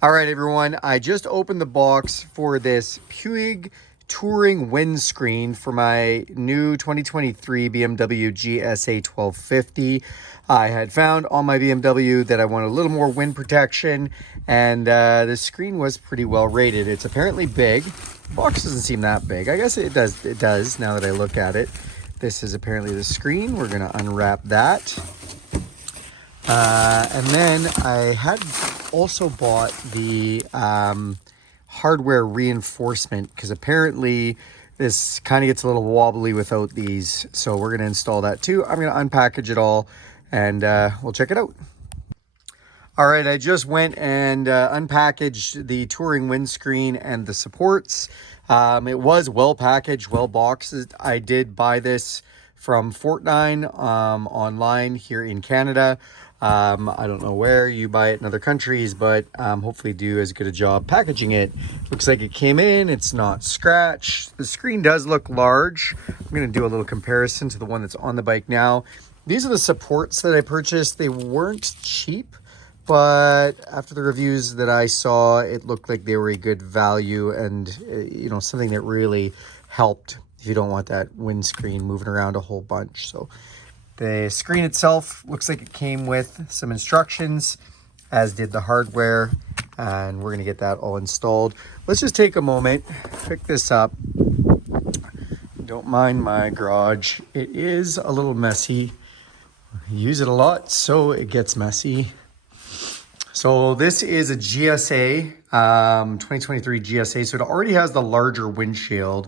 All right, everyone. I just opened the box for this Puig touring windscreen for my new 2023 BMW GSA 1250. I had found on my BMW that I wanted a little more wind protection, and the screen was pretty well rated. It's apparently big. The box doesn't seem that big. I guess it does. It does now that I look at it. This is apparently the screen. We're going to unwrap that. And then I had also bought the hardware reinforcement because apparently this kind of gets a little wobbly without these. So we're going to install that too. I'm going to unpackage it all and we'll check it out. All right, I just went and unpackaged the touring windscreen and the supports. It was well packaged, well boxed. I did buy this from Fortnine online here in Canada. I don't know where you buy it in other countries, but hopefully do as good a job packaging it. Looks like it came in, it's not scratched. The screen does look large. I'm gonna do a little comparison to the one that's on the bike now. These are the supports that I purchased. They weren't cheap, but after the reviews that I saw, it looked like they were a good value and you know, something that really helped if you don't want that windscreen moving around a whole bunch. So the screen itself looks like it came with some instructions, as did the hardware, and we're gonna get that all installed. Let's just take a moment, pick this up. Don't mind my garage. It is a little messy. I use it a lot, so it gets messy. So this is a GSA, 2023 GSA. So it already has the larger windshield,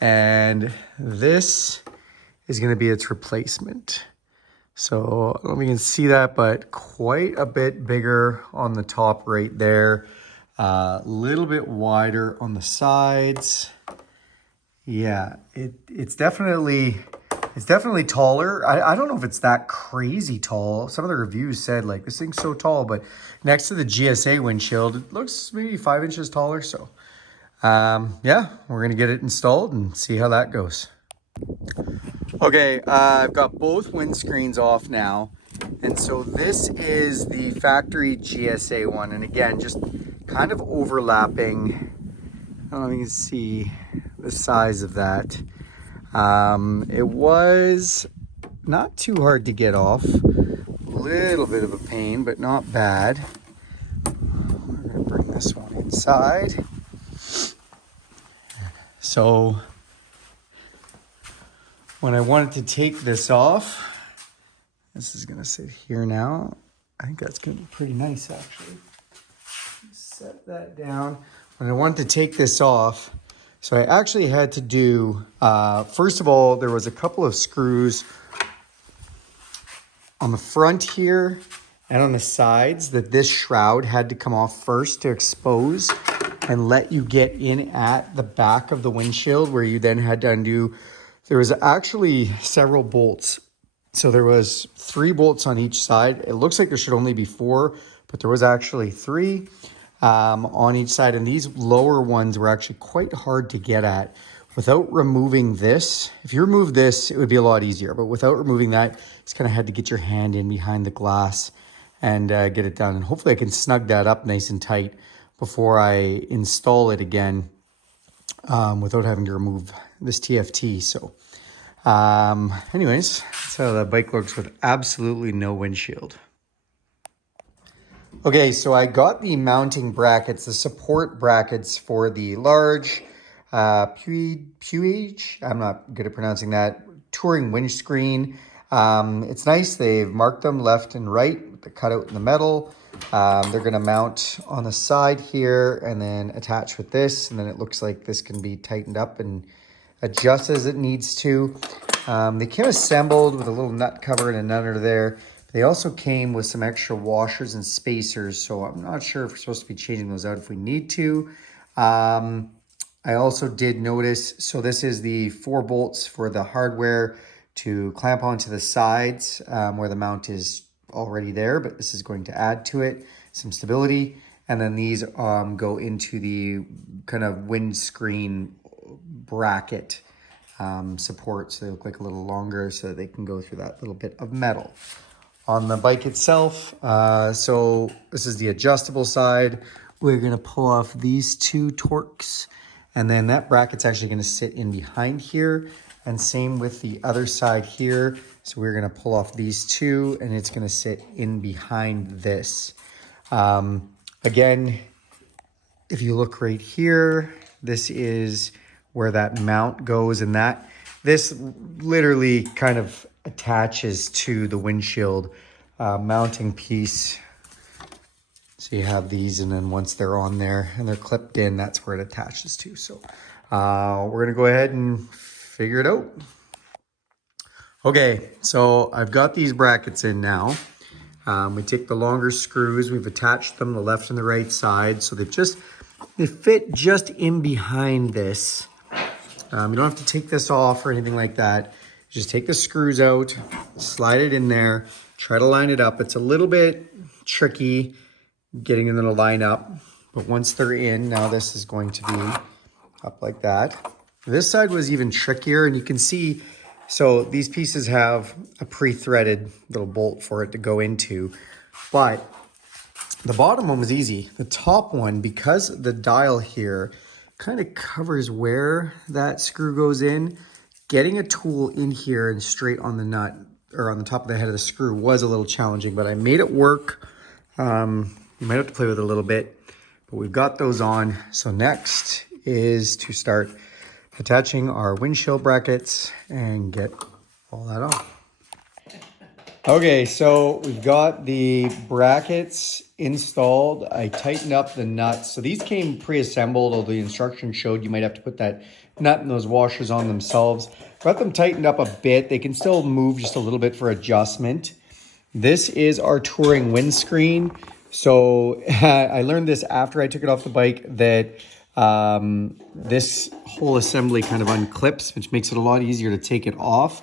and this is going to be its replacement. So I don't know if you can see that, but quite a bit bigger on the top right there. A little bit wider on the sides. Yeah, it's definitely taller. I don't know if it's that crazy tall. Some of the reviews said like this thing's so tall, but next to the GSA windshield, it looks maybe 5 inches taller. So yeah, we're gonna get it installed and see how that goes. Okay, I've got both windscreens off now. And so this is the factory GSA one. And again, just kind of overlapping. I don't know if you can see the size of that. It was not too hard to get off. A little bit of a pain, but not bad. We're gonna bring this one inside. So when I wanted to take this off, this is gonna sit here now. I think that's gonna be pretty nice actually. Set that down. When I wanted to take this off, so I actually had to do, first of all, there was a couple of screws on the front here and on the sides that this shroud had to come off first to expose and let you get in at the back of the windshield, where you then had to undo. There was actually several bolts. So there was 3 bolts on each side. It looks like there should only be 4, but there was actually 3 on each side. And these lower ones were actually quite hard to get at. Without removing this, if you remove this, it would be a lot easier. But without removing that, just kind of had to get your hand in behind the glass and get it done. And hopefully I can snug that up nice and tight before I install it again without having to remove this TFT. So anyways, that's how the bike looks with absolutely no windshield. Okay, so I got the mounting brackets, the support brackets for the large Puig, I'm not good at pronouncing that, touring windscreen. It's nice, they've marked them left and right with the cutout in the metal. They're gonna mount on the side here and then attach with this, and then it looks like this can be tightened up and adjust as it needs to. They came assembled with a little nut cover and a nutter there. They also came with some extra washers and spacers, so I'm not sure if we're supposed to be changing those out if we need to. I also did notice, so this is the 4 bolts for the hardware to clamp onto the sides where the mount is already there, but this is going to add to it some stability. And then these go into the kind of windscreen bracket support, so they look like a little longer so that they can go through that little bit of metal. On the bike itself, so this is the adjustable side we're gonna pull off these two Torx, and then that bracket's actually gonna sit in behind here, and same with the other side here. So we're gonna pull off these two, and it's gonna sit in behind this. Again, if you look right here, this is where that mount goes, and this literally kind of attaches to the windshield mounting piece. So you have these, and then once they're on there and they're clipped in, that's where it attaches to. So we're gonna go ahead and figure it out. Okay, so I've got these brackets in now. We take the longer screws, we've attached them the left and the right side. So they fit just in behind this. You don't have to take this off or anything like that. Just take the screws out, slide it in there, try to line it up. It's a little bit tricky getting them to line up, but once they're in, now this is going to be up like that. This side was even trickier, and you can see, so these pieces have a pre-threaded little bolt for it to go into, but the bottom one was easy. The top one, because the dial here kind of covers where that screw goes in, getting a tool in here and straight on the nut or on the top of the head of the screw was a little challenging, but I made it work. You might have to play with it a little bit, but we've got those on. So next is to start attaching our windshield brackets and get all that on. Okay, so we've got the brackets installed. I tightened up the nuts. So these came pre-assembled, although the instructions showed you might have to put that nut and those washers on themselves. Got them tightened up a bit. They can still move just a little bit for adjustment. This is our touring windscreen. So I learned this after I took it off the bike that this whole assembly kind of unclips, which makes it a lot easier to take it off.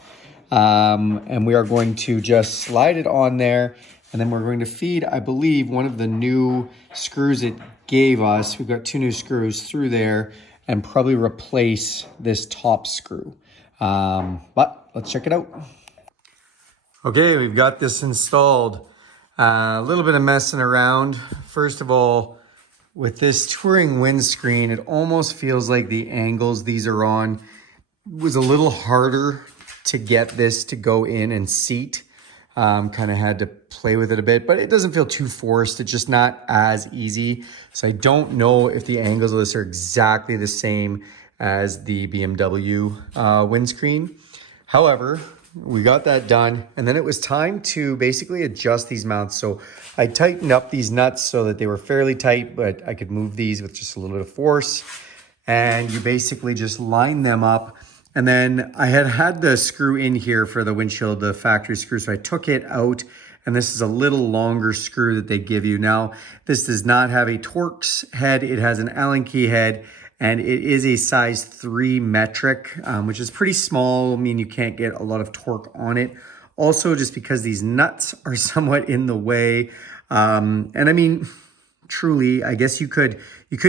And we are going to just slide it on there, and then we're going to feed, I believe, one of the new screws it gave us. We've got two new screws through there, and probably replace this top screw. But let's check it out. Okay, we've got this installed. A little bit of messing around. First of all, with this touring windscreen, it almost feels like the angles these are on was a little harder to get this to go in and seat. Kind of had to play with it a bit, but it doesn't feel too forced. It's just not as easy. So I don't know if the angles of this are exactly the same as the BMW windscreen. However, we got that done, and then it was time to basically adjust these mounts. So I tightened up these nuts so that they were fairly tight, but I could move these with just a little bit of force. And you basically just line them up. And then I had the screw in here for the windshield, the factory screw. So I took it out, and this is a little longer screw that they give you. Now, this does not have a Torx head. It has an Allen key head, and it is a size 3 metric, which is pretty small. I mean, you can't get a lot of torque on it. Also, just because these nuts are somewhat in the way. And I mean, truly, I guess you could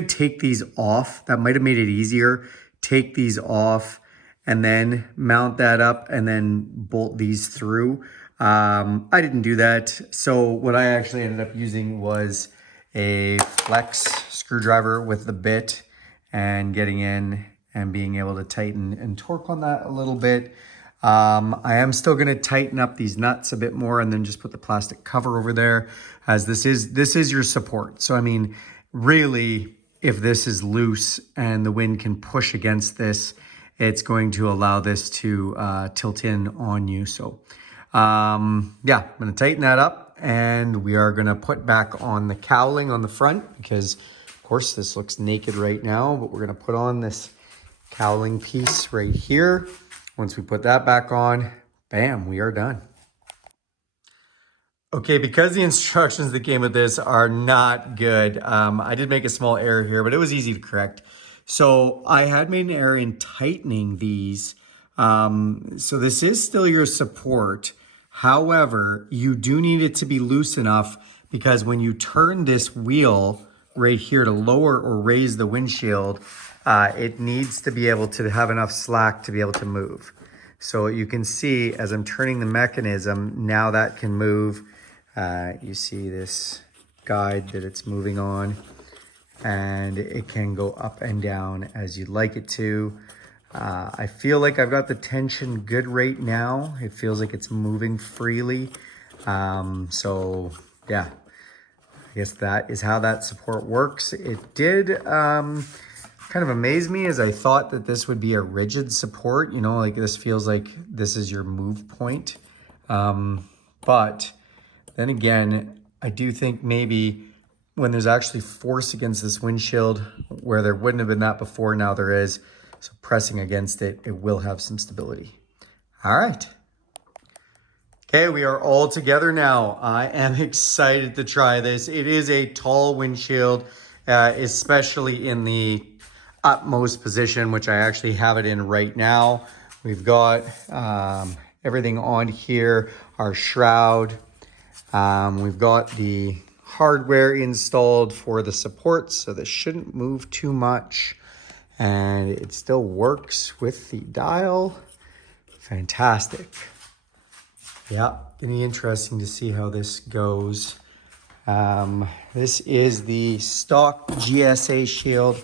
take these off. That might have made it easier. Take these off and then mount that up and then bolt these through. I didn't do that. So what I actually ended up using was a flex screwdriver with the bit and getting in and being able to tighten and torque on that a little bit. I am still going to tighten up these nuts a bit more and then just put the plastic cover over there, as this is your support. So I mean, really, if this is loose and the wind can push against this, it's going to allow this to tilt in on you. So yeah, I'm going to tighten that up, and we are going to put back on the cowling on the front, because of course this looks naked right now, but we're going to put on this cowling piece right here. Once we put that back on, bam, we are done. Okay, because the instructions that came with this are not good, I did make a small error here, but it was easy to correct. So I had made an error in tightening these. So this is still your support. However, you do need it to be loose enough, because when you turn this wheel right here to lower or raise the windshield, it needs to be able to have enough slack to be able to move. So you can see as I'm turning the mechanism, now that can move. You see this guide that it's moving on. and it can go up and down as you'd like it to. I feel like I've got the tension good right now. It feels like it's moving freely. So yeah, I guess that is how that support works. It did kind of amaze me, as I thought that this would be a rigid support, you know, like this feels like this is your move point. But then again, I do think maybe when there's actually force against this windshield, where there wouldn't have been that before, now there is. So pressing against it, it will have some stability. All right. Okay, we are all together now. I am excited to try this. It is a tall windshield, especially in the utmost position, which I actually have it in right now. We've got everything on here, our shroud. We've got the hardware installed for the supports, so this shouldn't move too much. And it still works with the dial. Fantastic. Yeah, gonna be interesting to see how this goes. This is the stock GSA shield.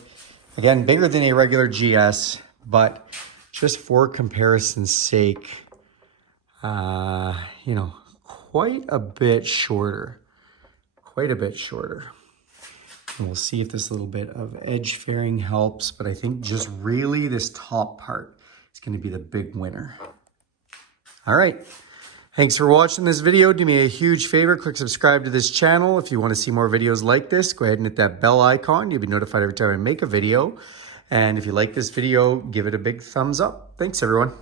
Again, bigger than a regular GS, but just for comparison's sake, you know, quite a bit shorter. Quite a bit shorter. And we'll see if this little bit of edge fairing helps, but I think just really this top part is going to be the big winner. All right. Thanks for watching this video. Do me a huge favor, click subscribe to this channel. If you want to see more videos like this, go ahead and hit that bell icon. You'll be notified every time I make a video. And if you like this video, give it a big thumbs up. Thanks, everyone.